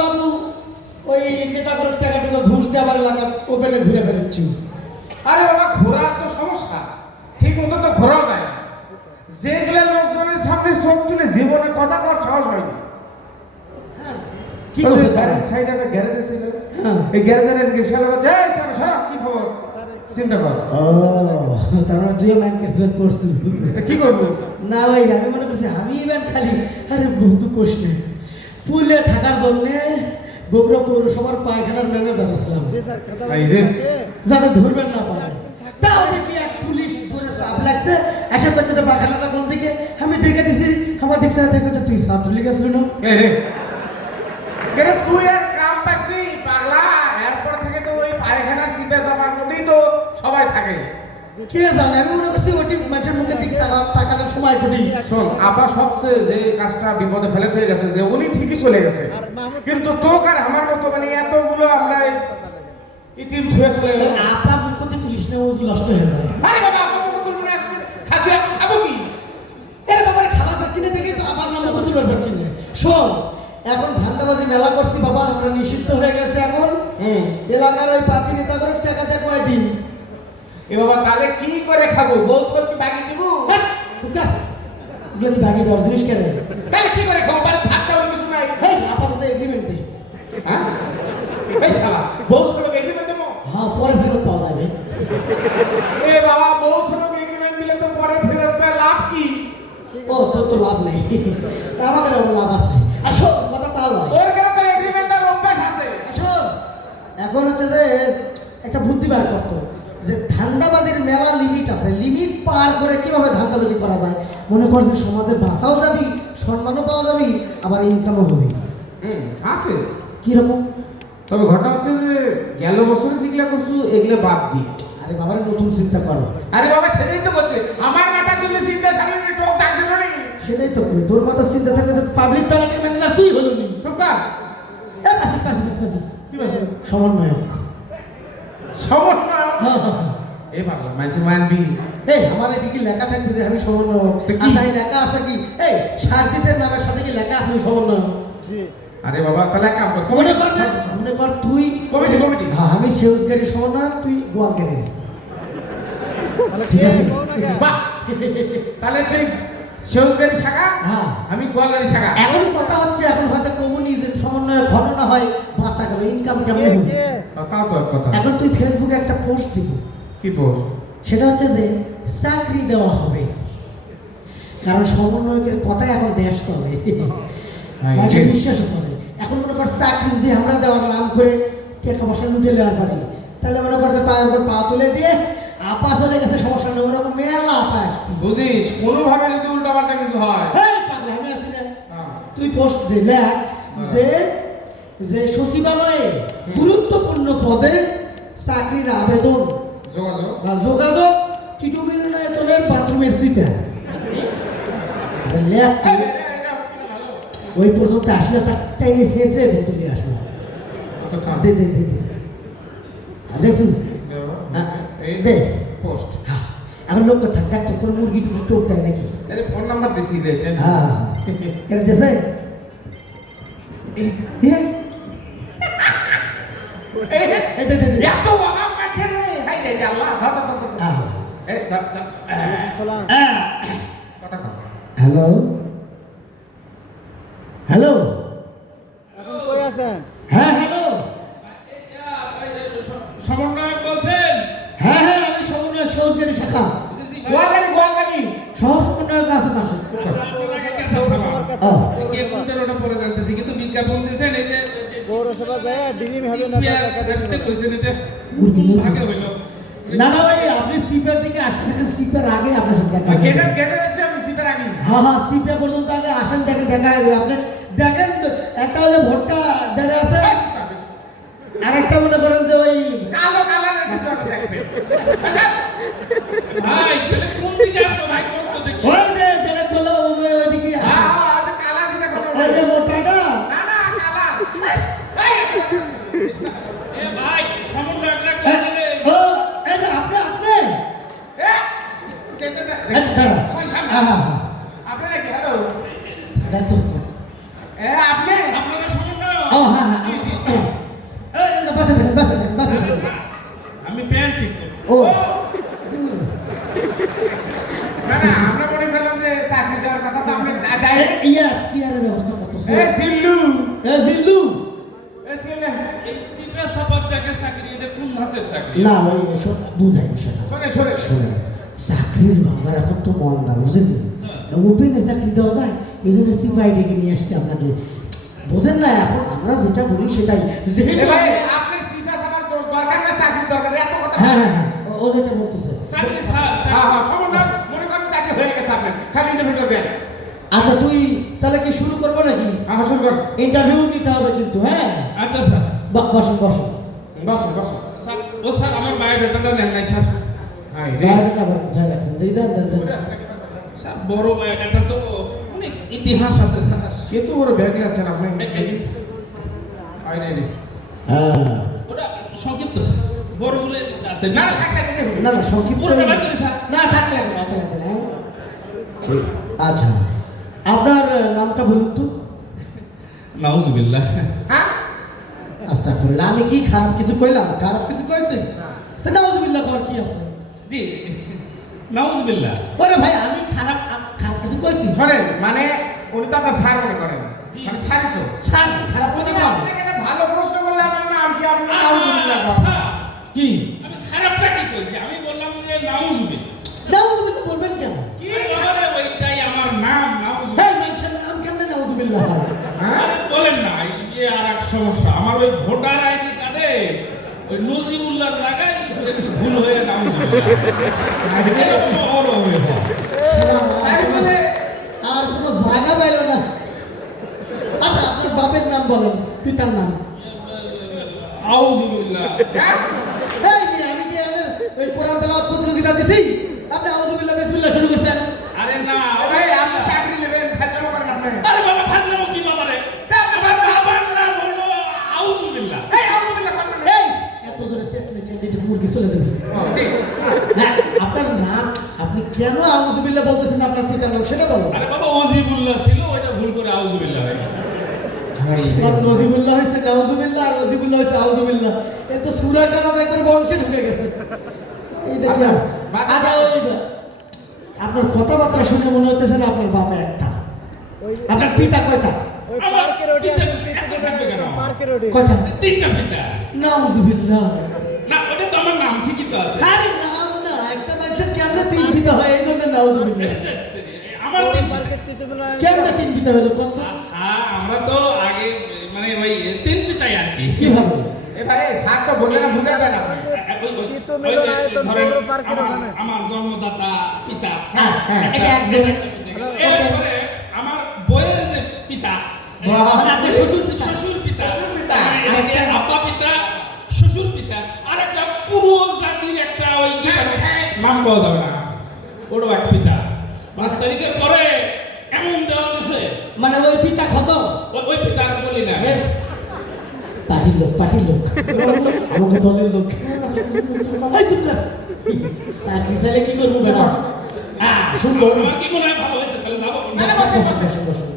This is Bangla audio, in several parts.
বাবু ওই নেতা করার টাকা টুকা ঘুষ দেওয়ার এলাকা ওপেনে ঘুরে বেড়াচ্ছি। আরে বাবা ঘোরার তো সমস্যা। ঠিক মতো তো ঘোরাও যায় না। যেগুলো লোকজনের সামনে চোখ তুলে জীবনে কথা কর সাহস হয়নি কি করছে তারা? গাড়ির সাইডে একটা গ্যারেজ ছিল। হ্যাঁ। এই গ্যারেজের গেছালো এই সারা সারা কি খবর? চিন্তা কর। ও তার মানে কি করব? না ভাই আমি মনে করছি আমি খালি। আরে বন্ধু কোষে পুলে থাকার জন্যে বগুড়া পৌরসভার পায়খানার ম্যানেজার আসলাম রে যাতে ধরবেন না পারে। তাও দেখি এক পুলিশ ধরে সাপ লাগছে? এসে করছে তো পায়খানাটা কোন দিকে? আমি দেখে দিছি। আমার দেখছে দেখে তুই ছাত্রলীগ আসলি না? কেন তুই আর কাম পাসনি? পাগলা এরপর থেকে তো ওই পায়খানার চিন্তা চাপার মধ্যেই তো সবাই থাকে। কে জানে? আমি মনে করছি ওটি মানুষের মুখে দেখছি আমার সময় করি শোন আবার সবচেয়ে যে কাজটা বিপদে ফেলে হয়ে গেছে যে উনি ঠিকই চলে গেছে। কিন্তু তোক আর আমার মতো মানে এতগুলো আমরা এই ইতিম ধুয়ে চলে গেল আপা মুখ করতে তুলিস না ও নষ্ট হয়ে যাবে আরে বাবা আমার মতো একদিন খাচ্ছি এখন খাব কি? এর ব্যাপারে খাবার পাচ্ছি না তো আবার নাম করতে পারছি না। শোন এখন ধান্দাবাজি মেলা করছি বাবা আমরা নিষিদ্ধ হয়ে গেছে এখন। এলাকার ওই পার্টি নেতাদের টাকা দেয় কয়দিন? এ বাবা তাহলে কি করে খাব? বউ সব কি বাকি দিব? হ্যাঁ, চুপকার এগুলো কি দশ জিনিস কেন? তাহলে কি করে খাব? বাড়ি ভাত খাব কিছু নাই? হেই আপাতত এগ্রিমেন্ট দে। হ্যাঁ? এই শালা বউ সব এগ্রিমেন্ট দেবো? হ্যাঁ পরে ফেরত পাওয়া যাবে। এ বাবা বউ সব এগ্রিমেন্ট দিলে তো পরে ফেরত পায় লাভ কি? ও তোর তো লাভ নেই। আমাদের লাভ আছে। শোন কথা তা নয় তোর কেন তো এগ্রিমেন্ট আর অভ্যাস আছে? শোন এখন হচ্ছে যে একটা বুদ্ধি বার করতো। যে ধান্দাবাজির মেলা লিমিট আছে লিমিট পার করে কীভাবে ধান্দাবাজি করা যায়? মনে কর যে সমাজে বাঁচাও যাবি সম্মানও পাওয়া যাবি আবার ইনকামও হবে। আছে। কীরকম? তবে ঘটনা হচ্ছে যে গেল বছরে যেগুলা করছু এগুলো বাদ দিয়ে। আরে বাবার নতুন চিন্তা করো। আরে বাবা সেটাই তো করছে। আমার মাথা তুলে চিন্তা থাকলে টক ডাক দিল নি। সেটাই তো কই তোর মাথার চিন্তা থাকলে তো পাবলিক টয়লেটের ম্যানেজার তুই হলো নি। চুপ কর। এ পাশে পাশে পাশে কি সমন্বয়ক। সমন্বয়। এ পাগলা মানছি মানবি। এই আমার এদিকে লেখা থাকবে যে আমি কি? আর তাই লেখা আছে কি? এই সার্ভিসের নামের সাথে কি লেখা আছে আমি সমন্বয়ক? আরে বাবা তাহলে এক কাম কর মনে কর মনে কর তুই কমিটি কমিটি। হ্যাঁ আমি সেউজগাড়ি সমন্বয়ক তুই গোয়ালগাড়ি ঠিক আছে। বাহ! তাহলে তুই সেউজগাড়ি শাখা হ্যাঁ। আমি গোয়ালগাড়ি শাখা। এখন কথা হচ্ছে এখন হয়তো কমিউনিজম সমন্বয় ঘটনা হয় বাঁচা গেল ইনকাম কেমন হবে? তাও তো কথা। এখন তুই ফেসবুকে একটা পোস্ট দিব। কি পোস্ট সেটা হচ্ছে যে চাকরি দেওয়া হবে। কারণ সমন্বয়কের কথাই এখন দেশ চলে। হ্যাঁ। বিশ্বাস করে এখন মনে কর চাকরি যদি আমরা দেওয়ার নাম করে টাকা পয়সা লুটে নেওয়ার পারি তাহলে মনে করতে পায়ের উপর পা তুলে দিয়ে আপা চলে গেছে সমস্যা নেই ওরকম মেলা আপা আসবি। বুঝিস কোনোভাবে যদি উল্টা পাল্টা কিছু হয়। আমি আছি না। হ্যাঁ। তুই পোস্ট দে লেখ যে যে সচিবালয়ে গুরুত্বপূর্ণ পদে চাকরির আবেদন যোগাযোগ। যোগাযোগ টিটু মিলনায়তনের বাথরুমের সিটে। ওই পর্যন্ত আসলে তার টাইনে শেষে নিয়ে আসব আচ্ছা দে দে দে দে। আর দেখছুন হ্যাঁ, এই দে। পোস্ট। এখন লোক থাক দেখ তো কোনো মুরগি টুকি টোপ দেয় নাকি? আরে ফোন নাম্বার দিছি হ্যাঁ। কেন দেশে এত রে। হাই রে আল্লাহ। ধর ধর হ্যাঁ হ্যালো? হ্যালো? কই আছেন? হ্যাঁ হ্যালো? সমন্বয়ক বলছেন? হ্যাঁ হ্যাঁ আমি সমন্বয়ক শাখা। গোয়ালগাড়ি গোয়ালগাড়ি সহ সমন্বয়ক আছে পাশে। কিন্তু বিজ্ঞাপন দিয়েছেন এই যায় হবে না। কইছেন এটা হইল না না আপনি দিকে আসতে থাকেন আগে আপনার সাথে দেখা। গেটের আগে। হ্যাঁ হ্যাঁ সিপে পর্যন্ত আগে আসেন দেখেন দেখা যাবে। আপনি দেখেন একটা হলে ভোটটা দেখা আছে। আর একটা মনে করেন যে ওই কালো কালারের কিছু একটা ভাই কোন দিকে আসব? ভাই কোন তো দেখি। ওই যে যেটা করল ওই- ওইদিকে আসেন। হ্যাঁ হ্যাঁ, আচ্ছা কালার সেটা কোনো ওই যে মোটাটা না না কালার এ ভাই সমন্বয়ক এ, রাখলে ও এই যে আপনি আপনি এ কে কে কে এই, দাঁড়ান। হ্যাঁ হ্যাঁ হ্যাঁ আপনারা কি হ্যালো দায়িত্ব এ আপনি আপনাদের সমন্বয়ক হ্যাঁ হ্যাঁ হ্যাঁ এই, এই, বাসে থাকেন বাসে থাকেন বাসে থাকেন আমি প্যান্ট ঠিক করব ও না না আমরা মনে করলাম যে চাকরি দেওয়ার কথা তো আপনি ডাইরেক্ট ইয়াস চেয়ারের ব্যবস্থা করতেছে এ জিল্লু এ জিল্লু এ ছেলে এই সিপে সাপার জায়গায় চাকরি এটা কোন মাসের চাকরি না ভাই এসব বুঝাই বিষয়টা শোনে শোনে শোনেন চাকরির বাজার এখন তো মন্দা বুঝেন ওপেনে চাকরি দেওয়া যায় এই জন্য সিপাই ডেকে নিয়ে আসছি আপনাকে বোঝেন না এখন আমরা যেটা বলি সেটাই যেহেতু আপনার সিপাস আমার দরকার না চাকরি দরকার এত কথা হ্যাঁ হ্যাঁ ও- যেটা বলতেছে চাকরি স্যার হ্যাঁ হ্যাঁ সমন্বয় মনে করেন চাকরি হয়ে গেছে আপনার খালি ইন্টারভিউটা দেন আচ্ছা তুই তাহলে কি শুরু করব নাকি? হ্যাঁ শুরু কর। ইন্টারভিউ নিতে হবে কিন্তু হ্যাঁ? আচ্ছা স্যার। বসুন বসুন। বসো বসো স্যার ও স্যার আমার বায়োডাটাটা নেন নাই স্যার। হ্যাঁ বায়োডাটা আবার কোথায় রাখছেন? স্যার বড় বায়োডাটা তো অনেক ইতিহাস আছে স্যার। এ তো বড় ব্যাগ আপনি। আই রেডি হ্যাঁ। ওটা সংক্ষিপ্ত স্যার। বড় বলে আছে। না না থাক থাক না না সংক্ষিপ্ত পুরোটা স্যার। না থাক লাগবে না লাগবে না। আচ্ছা। আপনার নামটা বলুন তো। নাউজুবিল্লাহ। হ্যাঁ? আস্তাগফিরুল্লাহ আমি কি খারাপ কিছু কইলাম? খারাপ কিছু কইছি? তো নাউজুবিল্লাহ কর কি আছে? নাউজুবিল্লাহ। ওরে ভাই আমি খারাপ খারাপ কিছু কইছি? শোনেন মানে উনি তো আপনার স্যার মনে করেন। মানে স্যারই তো। স্যার খারাপ কথা কন? আপনাকে ভালো প্রশ্ন করলে আপনার নাম কি আপনি নাউজুবিল্লাহ। কি? আমি খারাপটা কি কইছি? আমি বললাম যে নাউজুবিল্লাহ হ্যাঁ। বলেন না ইয়ে আর এক সমস্যা। আমার ওই ভোটার আইডি কার্ডে ওই নজিবুল্লাহ জায়গায় একটু ভুল হয়ে বলে আর কোনো জায়গা পাইল না। আচ্ছা আপনার বাপের নাম বলেন পিতার নাম। আউজুবিল্লাহ হ্যাঁ? এই আমি কি ওই কোরআন তেলাওয়াত প্রতিযোগিতা দিছি আপনি আউযুবিল্লাহ বিসমিল্লাহ শুরু করছেন আরে না এ ভাই আপনি চাকরি নেবেন ফাজলামো করেন আপনি আরে বাবা ফাজলামো কি বাবা রে আমার বাবার নাম হলো আউজুবিল্লাহ এই আউযুবিল্লাহ করেন না। এই এত জোরে সেটলে ক্যান্ডিডেট মুরগি চলে দেবে ও, জি হ্যাঁ আপনার নাম আপনি কেন আউযুবিল্লাহ বলতেছেন আপনার পিতার নাম? সেটা বলো আরে বাবা ওজিবুল্লাহ ছিল ওইটা ভুল করে আউজুবিল্লাহ হয়ে। গেল। নজিবুল্লাহ হয়েছে নাউজুবিল্লাহ আর নজিবুল্লাহ হয়েছে আউযুবিল্লাহ। এ তো সুরা কারণ একবার বংশে ঢুকে গেছে। আচ্ছা, আর- বাদ- ওই আপনার কথাবার্তা শুনে মনে হতেছে না আপনার বাবা একটা। আপনার পিতা কয়টা? তিনটা পিতা। নাউজুবিল্লাহ না ওটা তো আমার নাম ঠিকই তো আছে। আরে না মানুষের কেমনে তিন পিতা হয়? এই জন্য নাউজুবিল্লাহ আমার তিন পিতা। পার্কের কেমনে তিন পিতা হলো কত? হ্যাঁ আমরা তো আগে মানে ওই তিন পিতাই আর কি। কীভাবে এ ভাই স্যার তো বললেন না বুঝা যায় না আমার- জন্মদাতা পিতা। হ্যাঁ হ্যাঁ, এটা একজন আমার বইয়ের যে পিতা শ্বশুর পিতা শ্বশুর পিতা। শ্বশুর পিতা। মানে এটাকে আব্বা পিতা শ্বশুর পিতা আর একটা পুরো জাতির একটা ওই কি জানি, নাম পাওয়া যাবে না। ওরও এক পিতা। পাঁচ তারিখের পরে এমন দেওয়া দিছে মানে ওই পিতা ও- ওই পিতার বলি না পার্টির লোক পার্টির লোক। আমাকে দলের লোক। চাকরি চাইলে কি করব সুন্দর।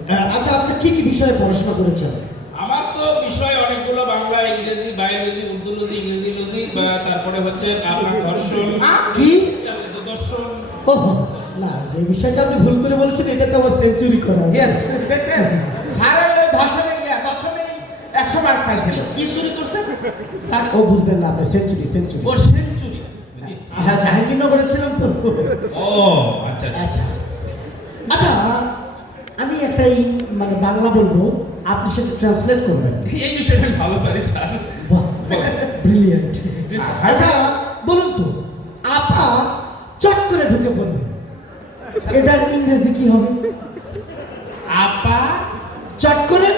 আহ, আচ্ছা আপনি কি কি বিষয়ে পড়াশোনা করেছেন? আমার তো বিষয় অনেকগুলো বাংলা ইংরেজি বায়োলজি উর্দুলজি ইংরেজিলজি বা তারপরে হচ্ছে আপনার দর্শন কি? ও না যে বিষয়টা আপনি ভুল করে বলছেন এটাতে আমার সেঞ্চুরি করা ওই ধর্ষণে একশো মার্ক পাইছিল। কি চুরি করছে স্যার। ও না আপনি সেঞ্চুরি সেঞ্চুরি ও সেঞ্চুরি হ্যাঁ জাহাঙ্গীরনগরে ছিলাম তো। ও আচ্ছা আচ্ছা। আচ্ছা। আচ্ছা আমি একটাই মানে বাংলা বলব আপনি সেটা ট্রান্সলেট করবেন। এই বিষয়টা ভালো পারি স্যার। বাহ ব্রিলিয়েন্ট। জি, আচ্ছা বলুন তো আপা চট করে ঢুকে পড়বে এটার ইংরেজি কি হবে? আপা চট করে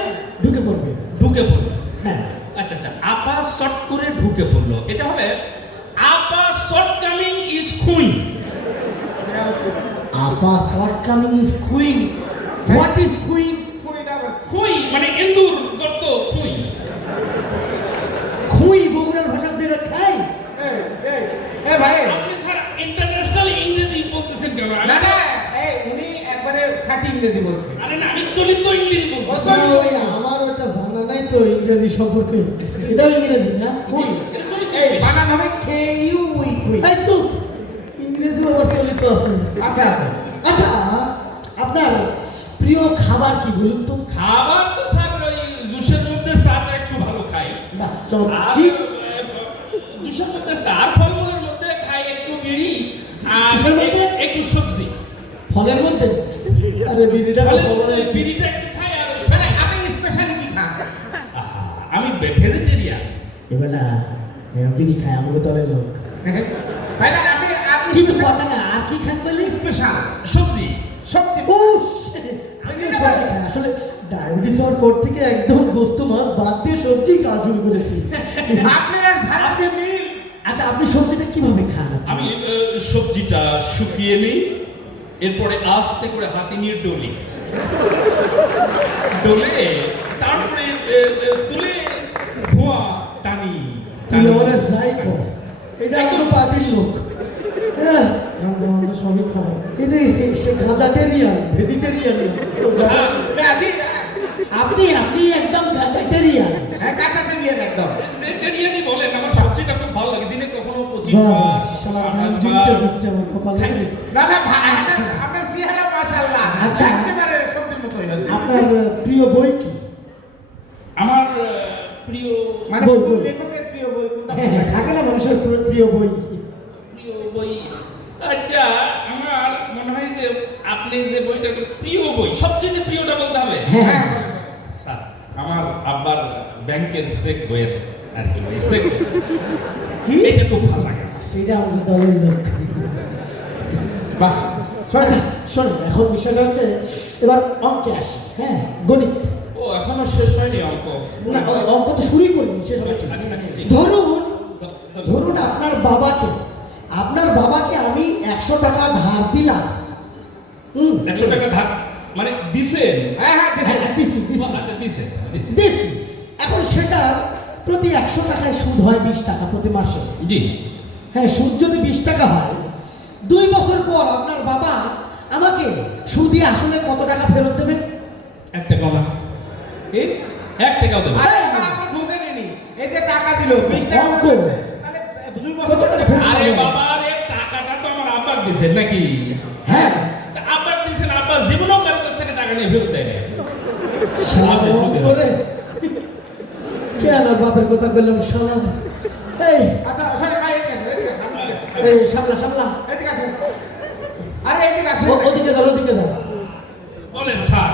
ঢুকে পড়বে। ঢুকে পড়ল। হ্যাঁ। আচ্ছা আচ্ছা আপা শর্ট করে ঢুকে পড়ল। এটা হবে আপা শর্ট কামিং ইজ কুইন আপা shortcoming is queen what is queen খুই মানে ইন্দুর গর্ত খুই খুই বগুড়ার ভাষা থেকে খাই এই, এই, এ ভাই আপনি স্যার ইন্টারন্যাশনাল ইংরেজি বলতেছেন কেন না না এই উনি একবারে খাঁটি ইংরেজি বলছে। আরে না আমি চলিত ইংলিশ বলতেছি আমার ওটা জানা নাই তো ইংরেজি সম্পর্কে। এটাও ইংরেজি না? কোন এই বানান হবে কে ইউ উই কুই এই চুপ। ইংরেজি আবার চলিত আছে। আচ্ছা আচ্ছা। আচ্ছা আপনার প্রিয় খাবার কি বলুন তো? খাবার তো স্যার ওই জুসের মধ্যে চাটা একটু ভালো খাই জুসের মধ্যে চা আর ফলমূলের মধ্যে খাই একটু বিড়ি আর একটু সবজি। ফলের মধ্যে? বিড়িটা। বিড়িটা একটু খাই আর মানে সবজি। আপনি স্পেশালি কি খান আমি ভেজিটেরিয়ান এবার না বিড়ি খায় আমাকে দলের লোক। ভাই না, আপনি আপনি কিন্তু কথা না আর কি খান করলে? স্পেশাল সবজি। উস! আমি সবজি খাই আসলে ডায়াবেটিস হওয়ার পর থেকে একদম গোস্ত মাছ বাদ দিয়ে সবজি শুরু করেছি। আপনি আচ্ছা আপনি সবজিটা কীভাবে খান? আমি সবজিটা শুকিয়ে নিই। এরপরে আস্তে করে হাতে নিয়ে ডলি। ডলে তারপরে তুলে ধোয়া টানি তুই আমার যাই কর এটা আমার পার্টির লোক। হ্যাঁ। সবই এটা সে ভেজিটেরিয়ান। হ্যাঁ, আপনি আপনি একদম হ্যাঁ একদম। আপনার প্রিয় বই কি আমার প্রিয় মানে প্রিয় বই আচ্ছা আমার মনে হয় যে আপনি যে বইটা প্রিয় বই সবচেয়ে প্রিয়টা বলতে হবে হ্যাঁ স্যার আমার আব্বার ব্যাংকের চেক বইয়ের। আর কি বই কি? এটা খুব ভালো লাগে। সেটা আমাদের দলের লোক বাহ। আচ্ছা শোনো এখন বিষয়টা হচ্ছে এবার অঙ্কে আসি। হ্যাঁ গণিত। ও এখনও শেষ হয়নি অঙ্ক। না অঙ্ক তো শুরুই করিনি শেষ কি? আচ্ছা, আচ্ছা, ঠিক। ধরুন ধরুন আপনার বাবাকে আপনার বাবাকে আমি একশো টাকা ধার দিলাম। হুম? একশো টাকা ধার মানে দিছেন? হ্যাঁ হ্যাঁ দিছি দিছি। আচ্ছা দিছে দিছে দিছি। এখন সেটা প্রতি একশো টাকায় সুদ হয় বিশ টাকা প্রতি মাসে। জি। হ্যাঁ সুদ যদি বিশ টাকা হয় দুই বছর পর আপনার বাবা আমাকে সুদে আসলে কত টাকা ফেরত দেবে? এক টাকাও না। এক টাকাও দেবে আরে বাবা, আপনি এই যে টাকা দিল 20 টাকা অঙ্ক। করেছে, তাহলে দুই বছর কত টাকা আরে বাবা রে টাকাটা তো আমার আব্বার দিছেন নাকি? হ্যাঁ। তা আব্বার দিছেন আব্বা জীবনও কারোর কাছ থেকে টাকা নিয়ে ফেরত দেয় না শালা আপনি মন সুদে। করে কেন বাপের কথা বললাম শালা এই সরে ভাই এদিকে আসেন, এদিকে আসেন, এদিকে আসেন। এই সামলা সামলা। এদিকে আসেন। আরে এদিকে আসেন। ওদিকে যাও ওদিকে যাও। বলেন স্যার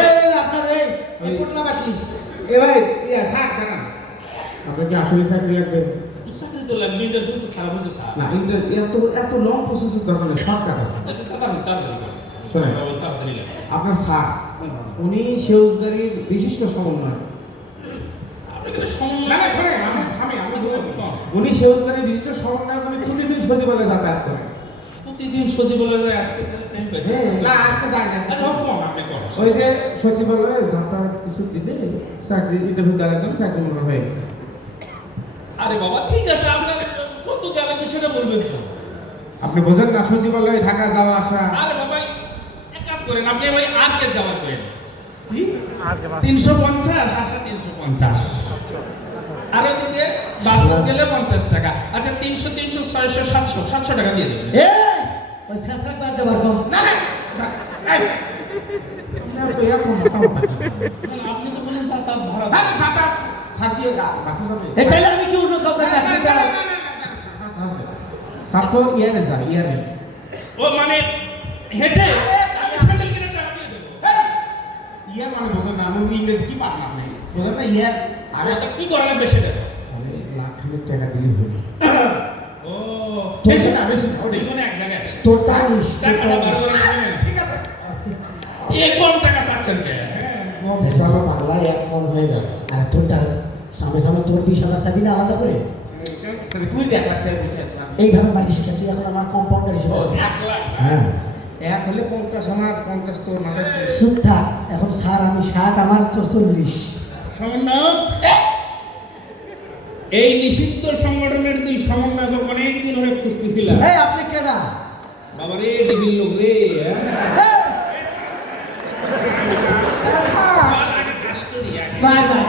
এই এই, আপনার এই এই বাটলি এ ভাই। ইয়া স্যার দাঁড়ান। আপনি কি আসলে চাকরি একদম চাকরি তো লাগবে ইন্টারভিউ খারাপ হয়েছে স্যার। না ইন্টার এত এত লং প্রসেসের দরকার নেই শর্টকাট আছে। এতে তাড়াতাড়ি তাড়াতাড়ি শোনেন। ওই তাড়াতাড়ি লাগে। আপনার স্যার উনি সেউজগাড়ির বিশিষ্ট সমন্বয় উনি সেউজগাড়ির বিশিষ্ট সমন্বয় উনি প্রতিদিন সচিবালয়ে যাতায়াত করেন। প্রতিদিন সচিবালয়ে আজকে টাইম পাইছে। না আজকে যাই না আচ্ছা কোন আপনি করো ওই যে সচিবালয়ে যাতায়াত কিছু দিলে চাকরি ইন্টারভিউ দেওয়ার একদম চাকরি মনে হয়ে। গেছে আরে বাবা ঠিক আছে আপনার কত গেলে সেটা বলবেন আপনি বোঝেন না সচিবালয়ে ঢাকা যাওয়া আসা। আরে বাবা এক কাজ করেন আপনি ওই আর কে যাওয়ার করেন। তিনশো পঞ্চাশ আসা তিনশো পঞ্চাশ আর ওদিকে বাস গেলে পঞ্চাশ টাকা আচ্ছা তিনশো তিনশো ছয়শো সাতশো সাতশো টাকা দিয়ে তাইলে আমি কি অন্য কাউকে তো ইয়ারে যায় ইয়ারে ও মানে হেঁটে আমি স্যান্ডেল কিনে টাকা দিয়ে দেবো ইয়ার মানে বোঝেন না আমি ইংরেজি কি পারলাম না? বোঝেন না ইয়ার আরে আচ্ছা কি করা লাগবে সেটা? আরে লাখ খানিক টাকা দিলে হলো ও বেশি না বেশি না দুইজনে এক জায়গায় তোর টানিস ঠিক আছে। এ কোন টাকা চাচ্ছেন কে? পাগলা এক কম হয়ে গেল। আর সামনে সামনে তোর বিশ হাজার চাবি না আলাদা করে? তুই দেখ লাগছে বুঝে এইভাবে তুই এখন আমার কম্পাউন্ডার হিসেবে। এক লাখ। হ্যাঁ। এক হলে পঞ্চাশ আমার পঞ্চাশ তোর মাথায় চুপ থাক এখন স্যার আমি ষাট আমার চল্লিশ সমন্বয়ক এই নিষিদ্ধ সংগঠনের দুই সমন্বয়ক অনেকদিন ধরে খুঁজতেছিলাম। এই আপনি কেনা বাবা রে ডিবির লোক রে হ্যাঁ? Bye bye